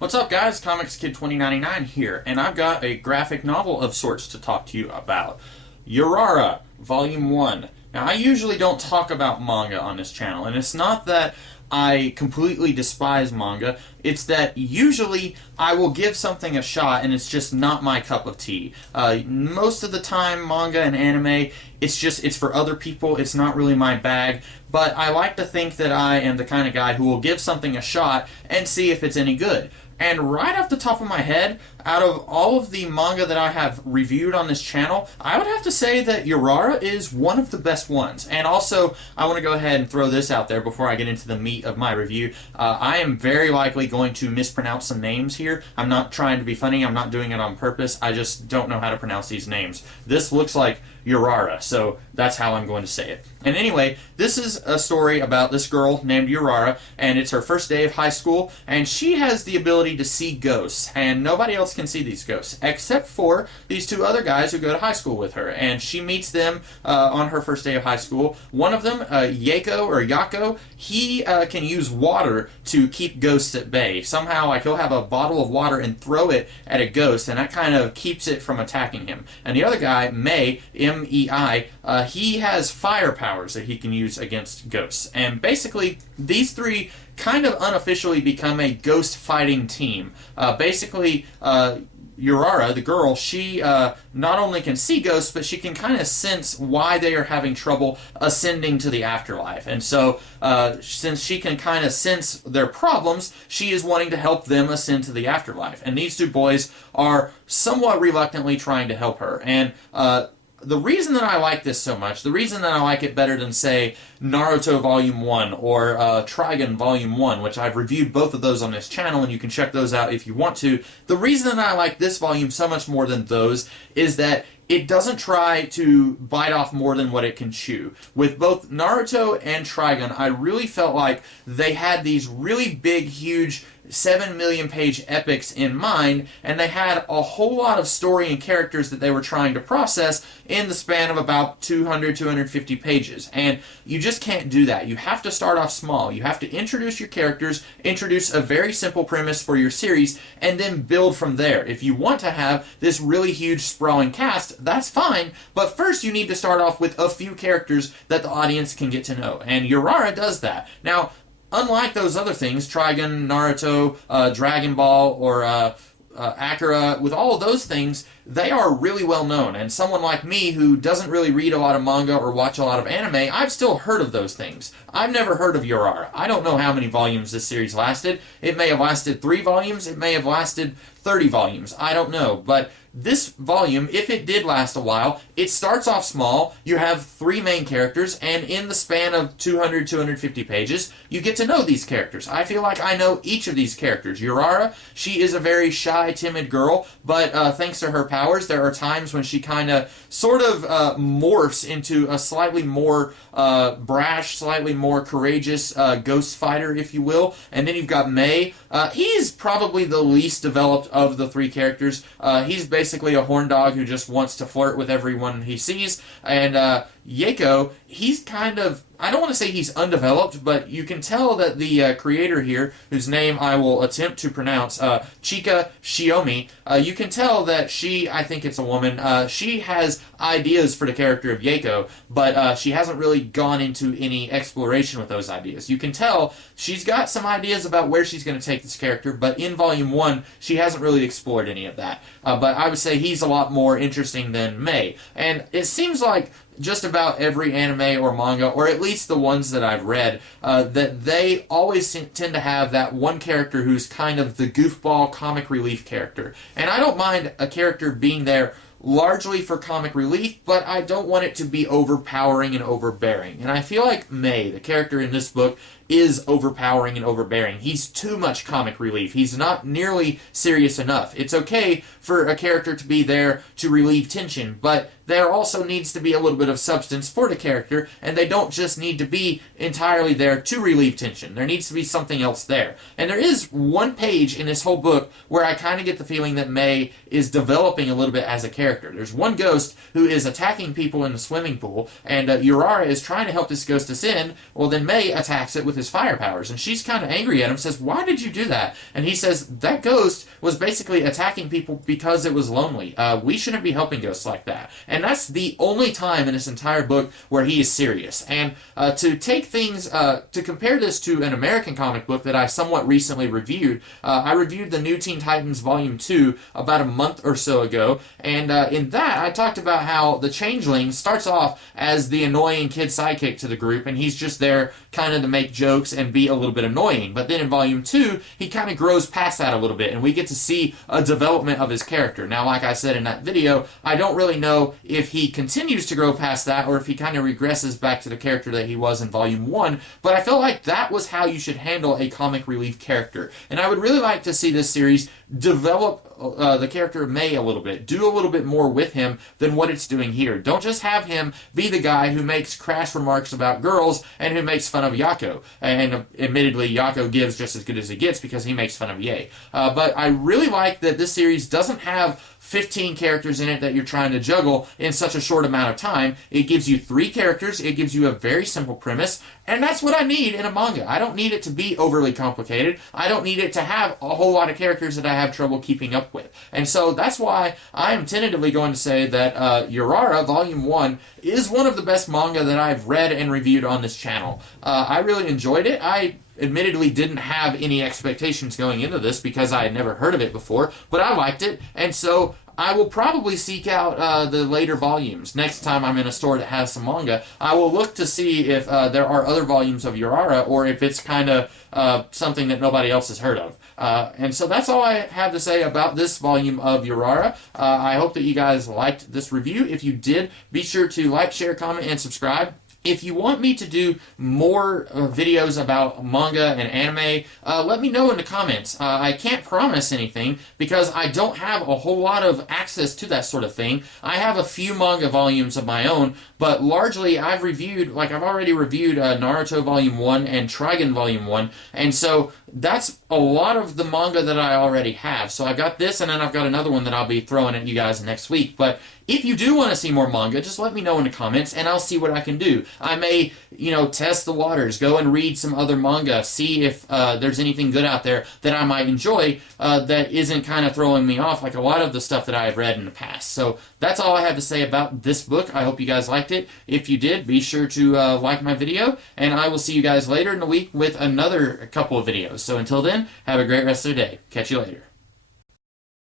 What's up, guys? Comics Kid 2099 here, and I've got a graphic novel of sorts to talk to you about. Yurara, Volume 1. Now, I usually don't talk about manga on this channel, and it's not that I completely despise manga. It's that usually I will give something a shot and it's just not my cup of tea. Most of the time, manga and anime, it's for other people. It's not really my bag. But I like to think that I am the kind of guy who will give something a shot and see if it's any good. And right off the top of my head, out of all of the manga that I have reviewed on this channel, I would have to say that Yurara is one of the best ones. And also, I want to go ahead and throw this out there before I get into the meat of my review. I am very likely going to mispronounce some names here. I'm not trying to be funny. I'm not doing it on purpose. I just don't know how to pronounce these names. This looks like Yurara, so that's how I'm going to say it. And anyway, this is a story about this girl named Yurara, and it's her first day of high school, and she has the ability to see ghosts, and nobody else can see these ghosts, except for these two other guys who go to high school with her, and she meets them on her first day of high school. One of them, Yako, he can use water to keep ghosts at bay. Somehow, like, he'll have a bottle of water and throw it at a ghost, and that kind of keeps it from attacking him. And the other guy, Mei, M-E-I, he has fire powers that he can use against ghosts. And basically, these three kind of unofficially become a ghost fighting team. Yurara, the girl, she not only can see ghosts, but she can kind of sense why they are having trouble ascending to the afterlife. And so, since she can kind of sense their problems, she is wanting to help them ascend to the afterlife. And these two boys are somewhat reluctantly trying to help her. And the reason that I like this so much, the reason that I like it better than, say, Naruto Volume 1 or Trigun Volume 1, which I've reviewed both of those on this channel, and you can check those out if you want to, the reason that I like this volume so much more than those is that it doesn't try to bite off more than what it can chew. With both Naruto and Trigun, I really felt like they had these really big, huge 7 million page epics in mind, and they had a whole lot of story and characters that they were trying to process in the span of about 250 pages. And you just can't do that. You have to start off small. You have to introduce your characters, introduce a very simple premise for your series, and then build from there. If you want to have this really huge sprawling cast, that's fine, but first you need to start off with a few characters that the audience can get to know. And Yurara does that. Now, unlike those other things, Trigun, Naruto, Dragon Ball, or Akira, with all of those things, they are really well known. And someone like me who doesn't really read a lot of manga or watch a lot of anime, I've still heard of those things. I've never heard of Yurara. I don't know how many volumes this series lasted. It may have lasted 3 volumes. It may have lasted 30 volumes. I don't know. But this volume, if it did last a while, it starts off small. You have 3 main characters, and in the span of 250 pages, you get to know these characters. I feel like I know each of these characters. Yurara, she is a very shy, timid girl, but thanks to her powers, there are times when she kind of sort of morphs into a slightly more brash, slightly more courageous ghost fighter, if you will. And then you've got Mei. He's probably the least developed of the 3 characters. He's basically a horn dog who just wants to flirt with everyone he sees. And Yako, he's kind of, I don't want to say he's undeveloped, but you can tell that the creator here, whose name I will attempt to pronounce, Chika Shiomi, you can tell that she, I think it's a woman, she has ideas for the character of Yako, but she hasn't really gone into any exploration with those ideas. You can tell she's got some ideas about where she's going to take this character, but in Volume 1, she hasn't really explored any of that. But I would say he's a lot more interesting than Mei. And it seems like just about every anime or manga, or at least the ones that I've read, that they always tend to have that one character who's kind of the goofball comic relief character. And I don't mind a character being there largely for comic relief, but I don't want it to be overpowering and overbearing. And I feel like Mei, the character in this book, is overpowering and overbearing. He's too much comic relief. He's not nearly serious enough. It's okay for a character to be there to relieve tension, but there also needs to be a little bit of substance for the character, and they don't just need to be entirely there to relieve tension. There needs to be something else there. And there is one page in this whole book where I kind of get the feeling that Mei is developing a little bit as a character. There's one ghost who is attacking people in the swimming pool, and Yurara is trying to help this ghost ascend. Well, then Mei attacks it with his fire powers. And she's kind of angry at him, says, "Why did you do that?" And he says, "That ghost was basically attacking people because it was lonely. We shouldn't be helping ghosts like that." And that's the only time in this entire book where he is serious. And to take things, to compare this to an American comic book that I somewhat recently reviewed, I reviewed the New Teen Titans Volume 2 about a month or so ago, and in that I talked about how the Changeling starts off as the annoying kid sidekick to the group, and he's just there kind of to make jokes and be a little bit annoying. But then in Volume 2, he kind of grows past that a little bit, and we get to see a development of his character. Now, like I said in that video, I don't really know if he continues to grow past that or if he kind of regresses back to the character that he was in Volume 1, but I felt like that was how you should handle a comic relief character. And I would really like to see this series develop the character of May a little bit, do a little bit more with him than what it's doing here. Don't just have him be the guy who makes crass remarks about girls and who makes fun of Yako. And admittedly, Yako gives just as good as he gets because he makes fun of Ye. But I really like that this series doesn't have 15 characters in it that you're trying to juggle in such a short amount of time. It gives you 3 characters, it gives you a very simple premise, and that's what I need in a manga. I don't need it to be overly complicated. I don't need it to have a whole lot of characters that I have trouble keeping up with. And so that's why I am tentatively going to say that Yurara Volume 1 is one of the best manga that I've read and reviewed on this channel. I really enjoyed it. I admittedly didn't have any expectations going into this because I had never heard of it before, but I liked it, and so I will probably seek out the later volumes. Next time I'm in a store that has some manga, I will look to see if there are other volumes of Yurara or if it's kind of something that nobody else has heard of. And so that's all I have to say about this volume of Yurara. I hope that you guys liked this review. If you did, be sure to like, share, comment, and subscribe. If you want me to do more videos about manga and anime, let me know in the comments. I can't promise anything because I don't have a whole lot of access to that sort of thing. I have a few manga volumes of my own, but largely I've already reviewed Naruto Volume 1 and Trigun Volume 1, and so that's a lot of the manga that I already have. So I've got this, and then I've got another one that I'll be throwing at you guys next week. But if you do want to see more manga, just let me know in the comments, and I'll see what I can do. I may, test the waters, go and read some other manga, see if there's anything good out there that I might enjoy that isn't kind of throwing me off like a lot of the stuff that I've read in the past. So that's all I have to say about this book. I hope you guys liked it. If you did, be sure to like my video, and I will see you guys later in the week with another couple of videos. So until then, have a great rest of the day. Catch you later.